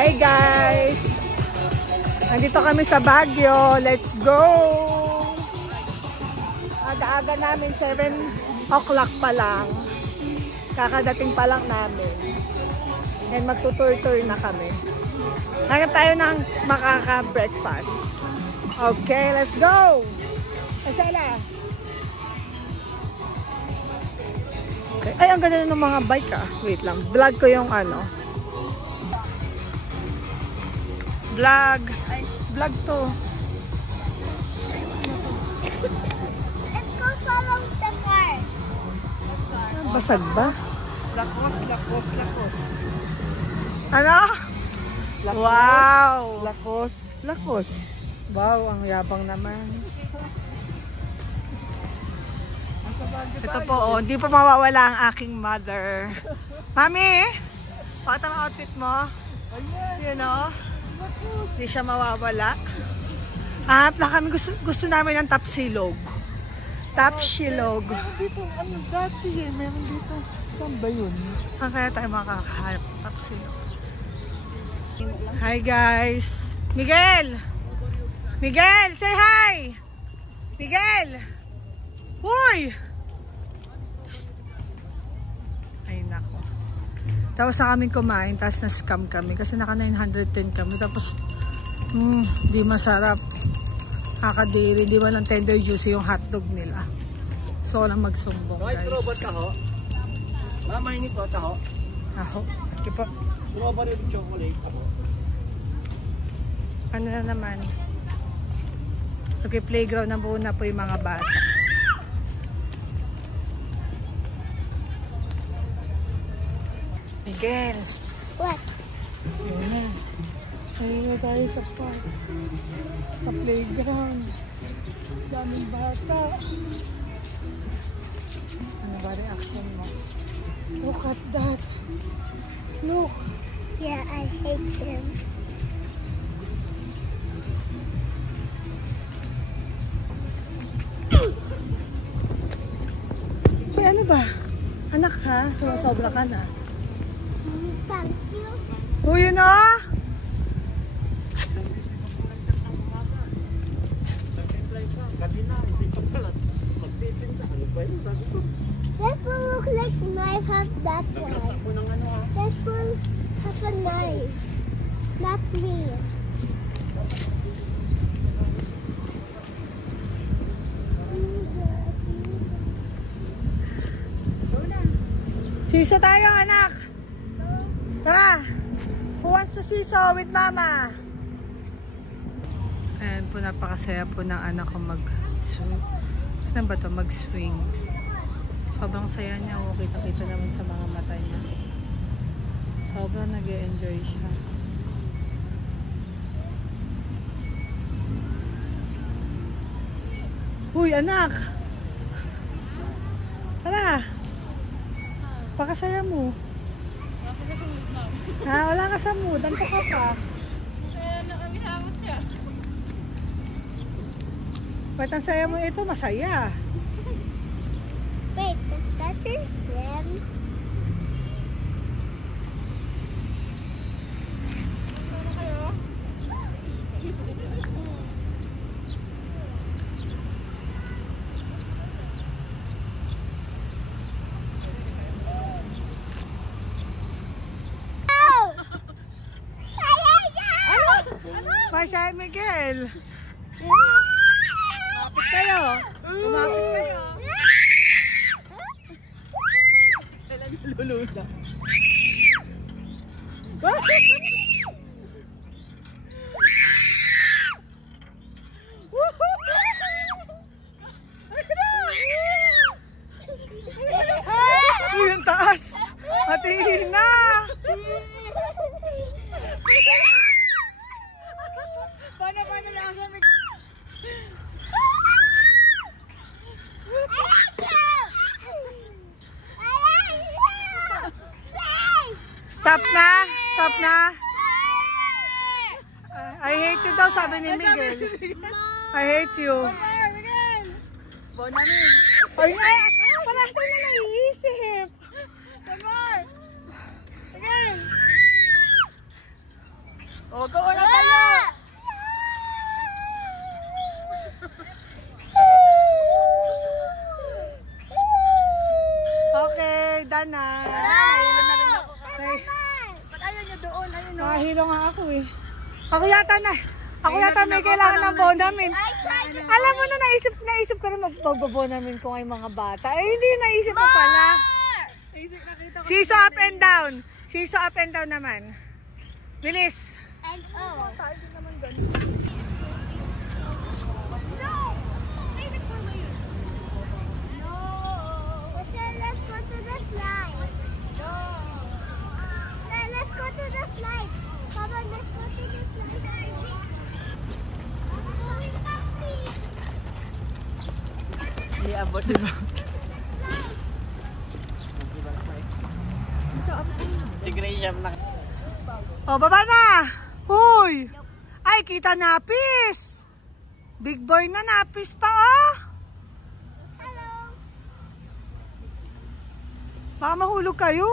Hi guys! Nandito kami sa Baguio. Let's go! Aga-aga namin, 7 o'clock pa lang. Kakadating pa lang namin. And magtutur-tur na kami. Hanap tayo ng makaka-breakfast. Okay, let's go! Asala! Okay. Ay, ang ganda ng mga bike ah. Wait lang, vlog ko yung ano. Vlog. Ay, vlog to. Let's go follow the car. Basag ba? Lakos. Ano? Lakos. Wow! Lakos. Wow, ang yabang naman. Ito po, oh, hindi pa mawawala ang aking mother. Mami, pakita mo outfit mo. You know? Hindi siya mawawala. Hanap lang kami. Gusto namin ng tapsilog. Tapsilog. Meron dito, ano dati eh. Meron dito. Saan ba yun? Kaya tayo makakahanap. Tapsilog. Hi guys. Miguel! Miguel, say hi! Miguel! Huy! Ay nako. Tapos na kaming kumain, tapos na-scam kami kasi naka 910 kami. Tapos, di masarap. Kakadiri, di walang tender juicy yung hotdog nila. So, lang magsumbong guys. Strawberry taho. Mama ini po taho. Aho. Okay po. Strawberry with chocolate taho. Ano na naman? Okay, playground na muna po yung mga bata. Miguel. What? Ayun na. Ayun na tayo sa park. Sa playground. Daming bata. Ano ba reaction mo? Look at that. Look. Yeah, I hate him. Uy, ano ba? Anak ha? Sobra ka na. Thank you. Uy, yun o! That will look like knife have that one. That will have a knife. Not me. Siso tayo, anak! Tara! Who wants to siso with mama? Ayan po, napakasaya po ng anak ko mag-swing. Ano ba ito? Mag-swing. Sobrang saya niya. O, kita-kita naman sa mga mata niya. Sobrang nag-e-enjoy siya. Uy, anak! Tara! Pakasaya mo. Ha? Wala ka sa mood. Anto ka pa. Kaya nakamihamot siya. Ba't ang saya mo ito? Masaya. Wait, is that your friend? Ano kayo? Masaya, Miguel. Kumapit kayo. Kumapit kayo. Sila niluluda. Uy, ang taas. Matiin na. Paano lang siya, Miguel? Stop na. Stop na. I hate you daw, sabi ni Miguel. I hate you. Bonamin. Ay, ay, parang na naiisip. niya doon. Ayun o. Nakahilo nga ako eh. Ako yata may kailangan ng bonamin. Alam mo na, naisip ko rin magbobonamin ko ngayong mga bata. Eh, hindi naisip ko pala. Siso up and down. Siso up and down naman. Bilis. And oh. Let's go to the slide. Let's go to the slide. Come on, let's go to the slide. Hindi abot, diba? Si Graham na. O, baba na! Huy! Ay, kita napis! Big boy na napis pa, oh! Hello. Baka mahulog kayo.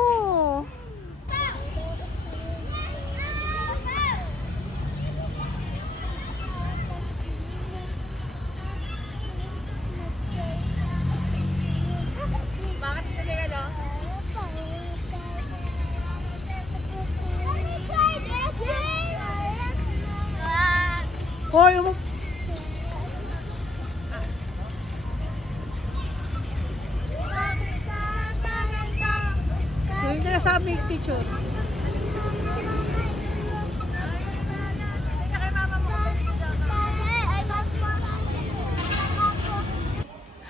Bakit sila yan o? Hoy, yung sinasabi picture.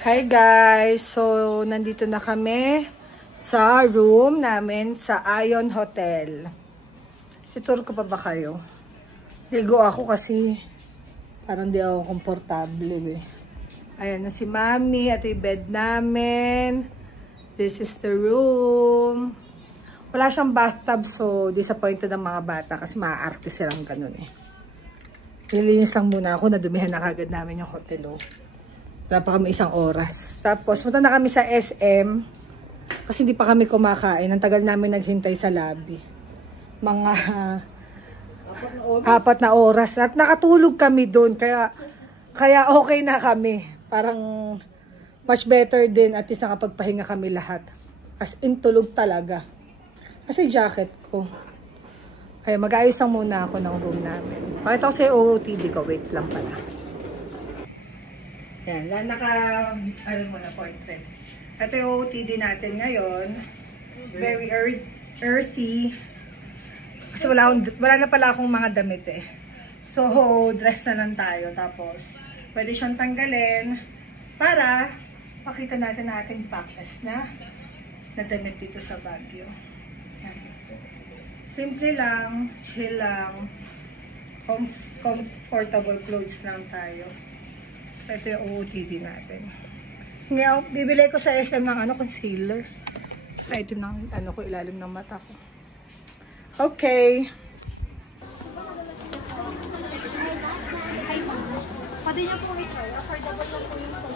Hi guys! So, nandito na kami sa room namin sa Ion Hotel. Tour ko pa ba kayo? Ligo ako kasi parang di ako komportable eh. Ayan na si Mami at yung bed namin. This is the room. Wala siyang bathtub so disappointed ang mga bata kasi maaarte silang ganun eh. Nilinis lang muna ako, nadumihan na kagad namin yung hotel oh. Wala pa kami isang oras. Tapos punta na kami sa SM kasi hindi pa kami kumakain. Ang tagal namin naghintay sa lobby. Mga 4 na oras. At nakatulog kami doon. Kaya okay na kami. Parang much better din at least nakapagpahinga kami lahat. As in tulog talaga. Kasi jacket ko. Kaya mag-ayos lang muna ako ng room namin. Pakita ko sa OOTD ko. Wait lang pala. Yan. Ano muna, appointment. Ito yung OOTD natin ngayon. Very earthy. Kasi wala na pala akong mga damit eh. So, dress na lang tayo. Tapos, pwede siyang tanggalin para pakita natin na ating packless na damit dito sa Baguio. Yan. Simple lang, chill lang, comfortable clothes lang tayo. So, ito yung OOTD natin. Ngayon, bibili ko sa SM ng concealer. Ay, ito na, ko, ilalim ng mata ko. Okay. Pwede niyo po ito. Affordable lang po yung sa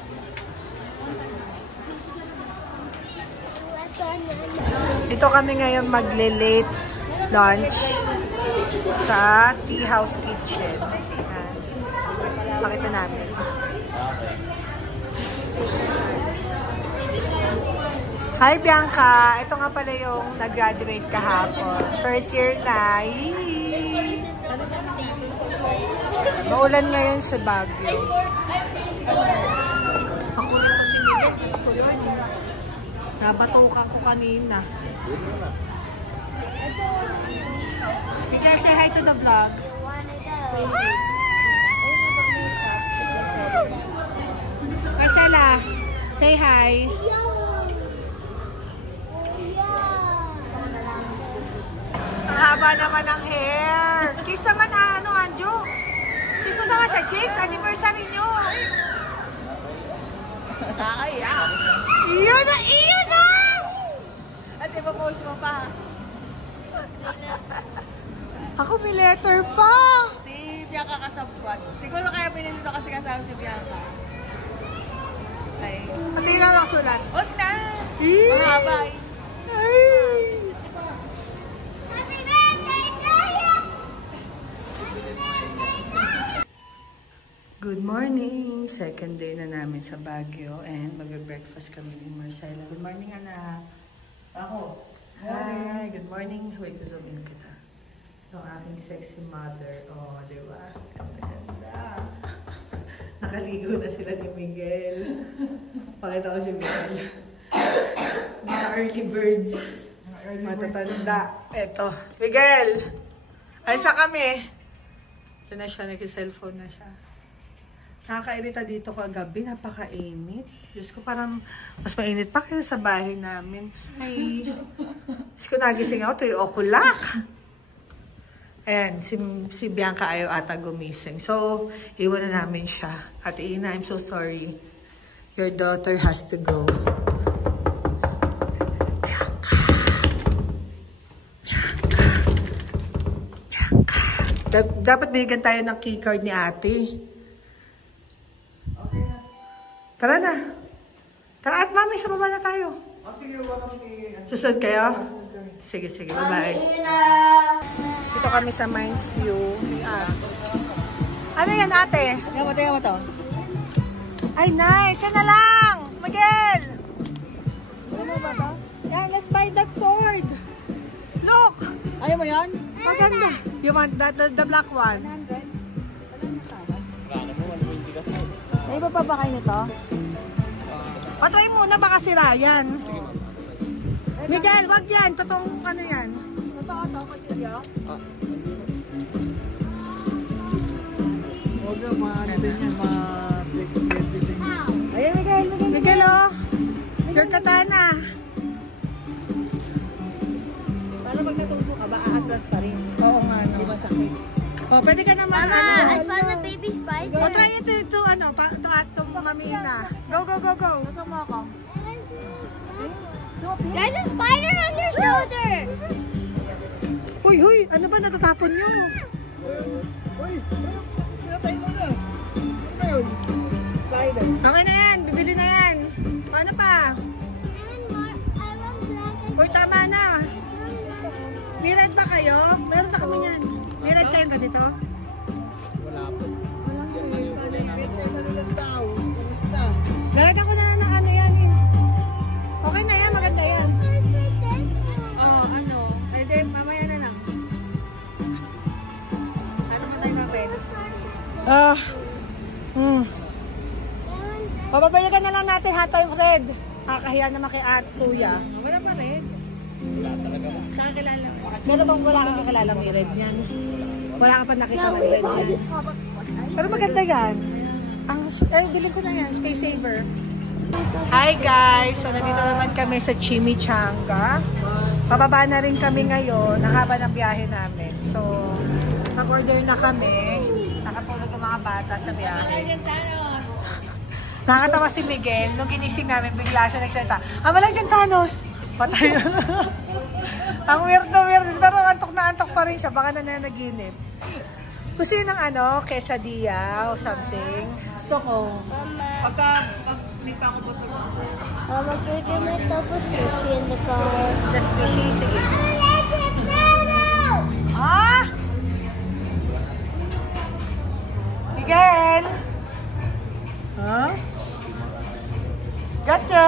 Dito kami ngayon magle-late lunch sa Tea House Kitchen. Pakita namin. Hi Bianca! Ito nga pala yung nag-graduate kahapon. First year na. Yee! Maulan ngayon sa Baguio. Ako na to si Miguel. Diyos ko yun. Nabatukan ko kanina. Miguel, say hi to the vlog. Marcela, say hi. Haba naman ang hair. Kiss naman Anjo. Kiss mo naman sa cheeks. Anniversary nyo. Nakakaiyak. Iyon na! Iyon na! At ipapost mo pa. Ako may letter pa. Si Bianca kasabwat. Siguro kaya pinilito kasi kasama si Bianca. Okay. At yun lang sulat. Huwag na! Eh. Mahaba eh. Ay. Good morning! Second day na namin sa Baguio and mag-breakfast kami ni Marcela. Good morning, anak! Ako. Hi! Good morning! Wait, zoom in kita. Itong aking sexy mother. Oh, di ba? Ganda. Nakaligo na sila ni Miguel. Pakita ko si Miguel. Mga early birds. Matatanda. Eto. Miguel! Ayos na kami. Ito na siya. Nag-cellphone na siya. Nakakairita dito kagabi. Napakainit. Diyos ko, parang mas mainit pa kaya sa bahay namin. Ay. Diyos ko, nagising ako. 3 o'clock. Ayan, si Bianca ayaw ata gumising. So, iwan na namin siya. At Ina, I'm so sorry. Your daughter has to go. Bianca. Bianca. Bianca. Dapat binigyan tayo ng keycard ni ate. Tara na. Tara at mami, sa baba na tayo. Sige, wala kami. Susunod kayo? Sige, sige. Bye-bye. Dito kami sa Mines View. Ano yan, ate? Tingnan mo to. Ay, nice. Yan na lang. Miguel. Ano ba to? Yan, let's buy that sword. Look. Ayaw mo yan? Maganda. You want that, the black one? 100? Ay, iba pa ba kayo nito? Patry muna, baka sira yan. Miguel, wag yan. Totoong ano yan. Totoo to, Kuchilyo? Huwag na, ma-din yan, ma-big din. Ayan, Miguel. Miguel, oh. Your katana. Paano pag natuso ka ba, aatras pa rin? Oo nga, no. Di ba sakit? Oh, pwede ka naman, I ano. found a baby spider. O, try ito, ano, itong mamina. Go, go, go, go. Nasok mo ako? There's a spider on your shoulder. Huy, huy, ano ba natatapon nyo? Uy, pinatay mo na. Ano yun? Spider. Okay na yan, bibili na yan. O, ano pa? Uy, tama na. May red ba kayo? Meron na kami yan. May red kayong ganito? Pinatay na ng tao. Kumusta? Lagyan ko na lang ng ano yan. Okay na yan, maganda yan. Oh, ano? Ay, di, mamaya na lang. Ano ba tayo natin? Pababalikan na lang natin hatoy red. Kakahiya naman kay at kuya. Wala pa rin. Wala talaga ba? Saan kilala mo? Meron bang wala kang kakilala may red yan? Wala ka pa nakita ng red yan. Pero maganda yan. Bilhin ko na yan, Space Saver. Hi guys! So nandito naman kami sa Chimichanga. Pababa na rin kami ngayon, ang haba ng biyahe namin. So, nag-order na kami. Nakatulog ang mga bata sa biyahe. Nakakatawa si Miguel. Nung ginising namin, bigla siya nagsalita, "Walang dyan, Thanos!" Patay na. Ang weird. Pero antok na antok pa rin siya. Baka nananaginip. Gusto yun ng ano, quesadilla o something. Gusto ko. Pagka may pakubos ako. Magiging may tapos kasi in the car. The squishy, sige. Ah! Miguel! Huh? Gotcha!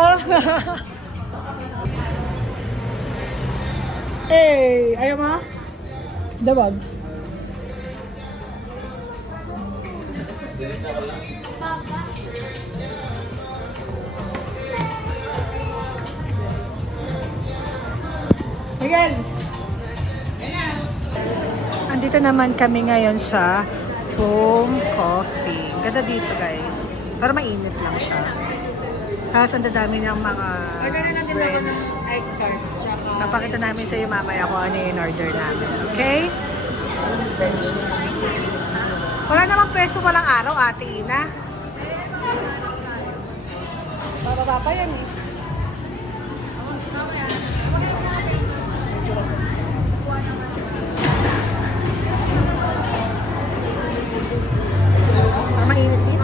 Hey! Ayaw mo? Dabag. Miguel! Andito naman kami ngayon sa Foam Coffee. Ganda dito guys. Pero mainit lang siya. Tapos ang dadami ng mga Order na natin ako ng egg tart. Tsaka... Napakita namin sa iyo mamaya kung ano yung order namin. Okay? Wala namang peso, walang araw, Ate Ina. Bababa pa yan eh. Mainit dito.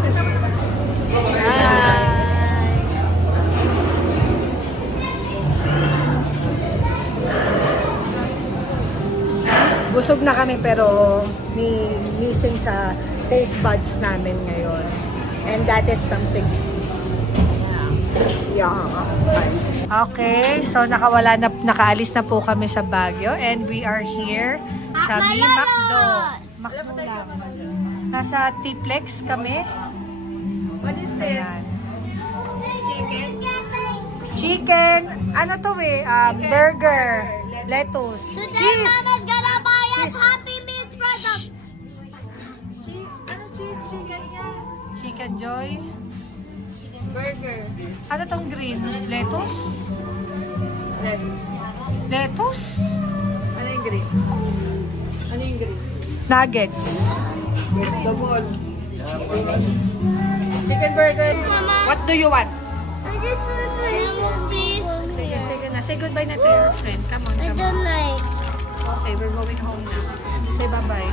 Busog na kami pero missing sa taste buds namin ngayon. And that is something sweet. Yeah. Okay, so nakaalis na po kami sa Baguio and we are here Sa my Macdo. Lolos. Macdo lang. Nasa T-Plex kami. What is this? Ayan. Chicken? Chicken. Ano to eh? Burger. Lettuce. Today, Cheese. Mama's gonna buy us Happy Meals for the... Ano cheese chicken yan? Chicken Joy. Burger. Ano tong green? Lettuce? Lettuce. Lettuce? Ano yung green? Ano yung green? Nuggets. Vegetable. Chicken burger. Mama, What do you want? I just want to please. Sige, sige na. Say goodbye na to your friend. Come on, I come on. don't like. Okay, we're going home now. Say bye-bye.